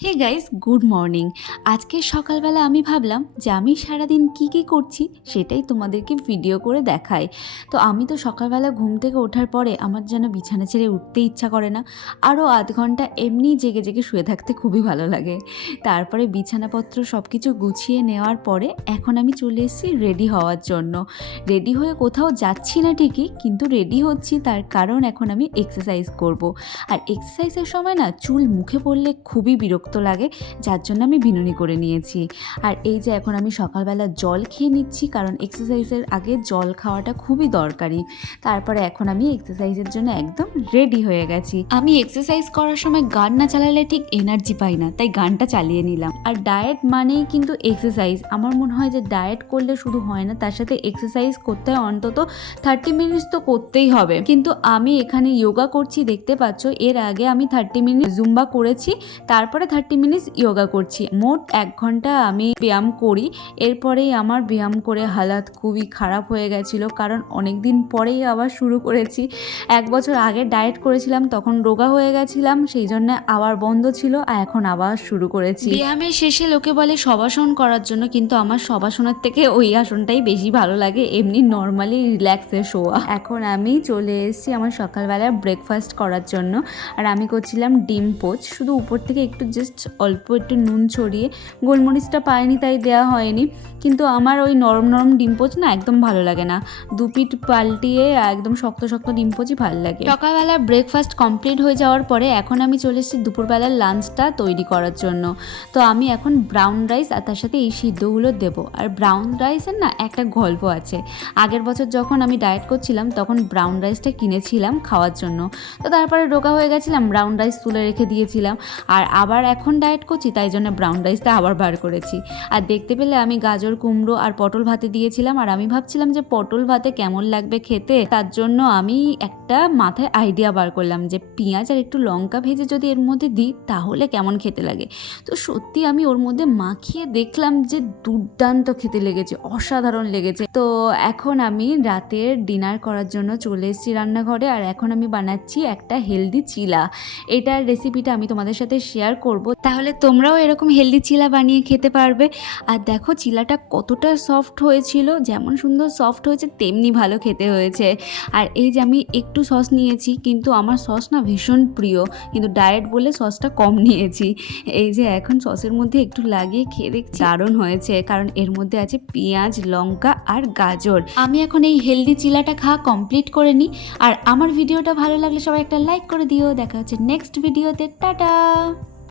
Hey guys, good morning. আজকে সকালবেলা আমি ভাবলাম যে আমি সারাদিন কি করছি সেটাই তোমাদেরকে ভিডিও করে দেখাই। তো আমি তো সকালবেলা ঘুম থেকে ওঠার পরে আমার যেন বিছানা ছেড়ে উঠতে ইচ্ছা করে না। আরও আধ ঘন্টা এমনি জেগে জেগে শুয়ে থাকতে খুবই ভালো লাগে। তারপরে বিছানাপত্র সব কিছু গুছিয়ে নেওয়ার পরে এখন আমি চলে এসেছি রেডি হওয়ার জন্য। রেডি হয়ে কোথাও যাচ্ছি না ঠিকই, কিন্তু রেডি হচ্ছি তার কারণ এখন আমি এক্সারসাইজ করব। আর এক্সারসাইজের সময় না চুল মুখে পড়লে খুবই বিরক্ত লাগে, যার জন্য আমি বিনুনি করে নিয়েছি। আর এই যে এখন আমি সকালবেলা জল খেয়ে নিচ্ছি, কারণ এক্সারসাইজের আগে জল খাওয়াটা খুবই দরকারি। তারপরে এখন আমি এক্সারসাইজের জন্য একদম রেডি হয়ে গেছি। আমি এক্সারসাইজ করার সময় গান না চালালে ঠিক এনার্জি পাই না, তাই গানটা চালিয়ে নিলাম। আর ডায়েট মানেই কিন্তু এক্সারসাইজ। আমার মনে হয় যে ডায়েট করলে শুধু হয় না, তার সাথে এক্সারসাইজ করতে হয় অন্তত 30 মিনিটস তো করতেই হবে। কিন্তু আমি এখানে যোগা করছি, দেখতে পাচ্ছ। এর আগে আমি 30 মিনিট জুম্বা করেছি, তারপরে 30 মিনিটস যোগা করছি। মোট 1 ঘন্টা আমি ব্যায়াম করি। এরপরেই আমার ব্যায়াম করে হালাত খুবই খারাপ হয়ে গেছিলো, কারণ অনেক দিন পরেই আবার শুরু করেছি। 1 বছর আগে ডায়েট করেছিলাম, তখন রোগা হয়ে গেছিলাম, সেই জন্য আবার বন্ধ ছিল, আর এখন আবার শুরু করেছি। ব্যায়ামের শেষে লোকে বলে শবাসন করার জন্য, কিন্তু আমার শবাসনের থেকে ওই আসনটাই বেশি ভালো লাগে, এমনি নর্মালি রিল্যাক্সে শোয়া। এখন আমি চলে এসেছি আমার সকালবেলা ব্রেকফাস্ট করার জন্য। আর আমি করছিলাম ডিম পোচ, শুধু উপর থেকে একটু জাস্ট অল্প একটু নুন ছড়িয়ে। গোলমরিচটা পাইনি তাই দেওয়া হয়নি, কিন্তু আমার ওই নরম নরম ডিম পোচ না একদম ভালো লাগে না। দুপিট পাল্টিয়ে একদম শক্ত শক্ত ডিম পোচই ভালো লাগে। সকালবেলা ব্রেকফাস্ট কমপ্লিট হয়ে যাওয়ার পরে এখন আমি চলে এসেছি দুপুরবেলার লাঞ্চটা তৈরি করার জন্য। তো আমি এখন ব্রাউন রাইস আর তার সাথে এই সিদ্ধগুলো দেবো। আর ব্রাউন রাইসের না একটা গল্প আছে। আগের বছর যখন আমি ডায়েট করছিলাম তখন ব্রাউন রাইসটা কিনেছিলাম খাওয়ার জন্য। তো তারপরে রোগা হয়ে গেছিলাম, ব্রাউন রাইস তুলে রেখে দিয়েছিলাম। আর আবার এখন ডায়েট করছি, তাই জন্য ব্রাউন রাইসটা আবার বার করেছি। আর দেখতে পেলে আমি গাজর, কুমড়ো আর পটল ভাতে দিয়েছিলাম। আর আমি ভাবছিলাম যে পটল ভাতে কেমন লাগবে খেতে, তার জন্য আমি একটা মাথায় আইডিয়া বার করলাম যে পেঁয়াজ আর একটু লঙ্কা ভেজে যদি এর মধ্যে দিই তাহলে কেমন খেতে লাগে। তো সত্যি আমি ওর মধ্যে মাখিয়ে দেখলাম যে দুর্দান্ত খেতে লেগেছে, অসাধারণ লেগেছে। তো এখন আমি রাতের ডিনার করার জন্য চলে এসেছি রান্নাঘরে। আর এখন আমি বানাচ্ছি একটা হেলদি চিলা। এটার রেসিপিটা আমি তোমাদের সাথে শেয়ার করব, তাহলে তোমরাও এরকম হেলদি চিলা বানিয়ে খেতে পারবে। আর দেখো চিলাটা কতটা সফট হয়েছিল, যেমন সুন্দর সফট হয়েছে তেমনি ভালো খেতে হয়েছে। আর এই যে আমি একটু সস নিয়েছি, কিন্তু আমার সস না ভীষণ প্রিয়, কিন্তু ডায়েট বলে সসটা কম নিয়েছি। এই যে এখন সসের মধ্যে একটু লাগিয়ে খেয়ে দেখছি, দারুণ হয়েছে, কারণ এর মধ্যে আছে পেঁয়াজ, লঙ্কা আর গাজর। আমি এখন এই হেলদি চিলাটা খাওয়া কমপ্লিট করে নিই। আর আমার ভিডিওটা ভালো লাগলে সবাই একটা লাইক করে দিও। দেখা হচ্ছে নেক্সট ভিডিওতে। টাটা।